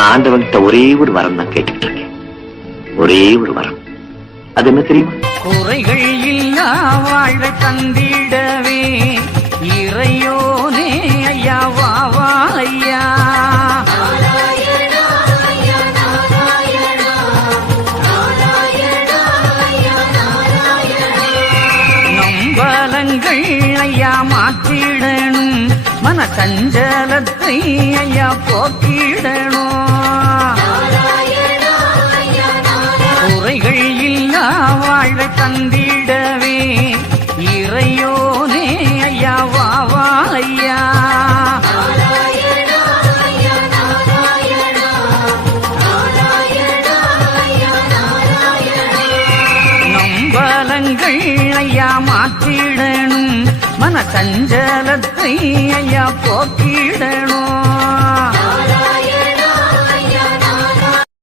நான் ஆண்டவன்கிட்ட ஒரே ஒரு வரம் தான் கேட்டுட்டு இருக்கேன். ஒரே ஒரு வரம். அது என்ன தெரியுமா? குறைகள் இல்லா வாழ தந்திடவே இறையோனே ஐயா வா வா ஐயா. நம்பலங்கள் ஐயா மாற்றிடணும், மன சஞ்சலத்தை ஐயா போக்கிடணும். குறைகள் இல்லா வாழ தந்திடவே இறையோனே ஐயா வா வா ஐயா. நம்பலங்கள் ஐயா மாற்றிடணும், மன சஞ்சலத்தை ஐயா போக்கிடணும்.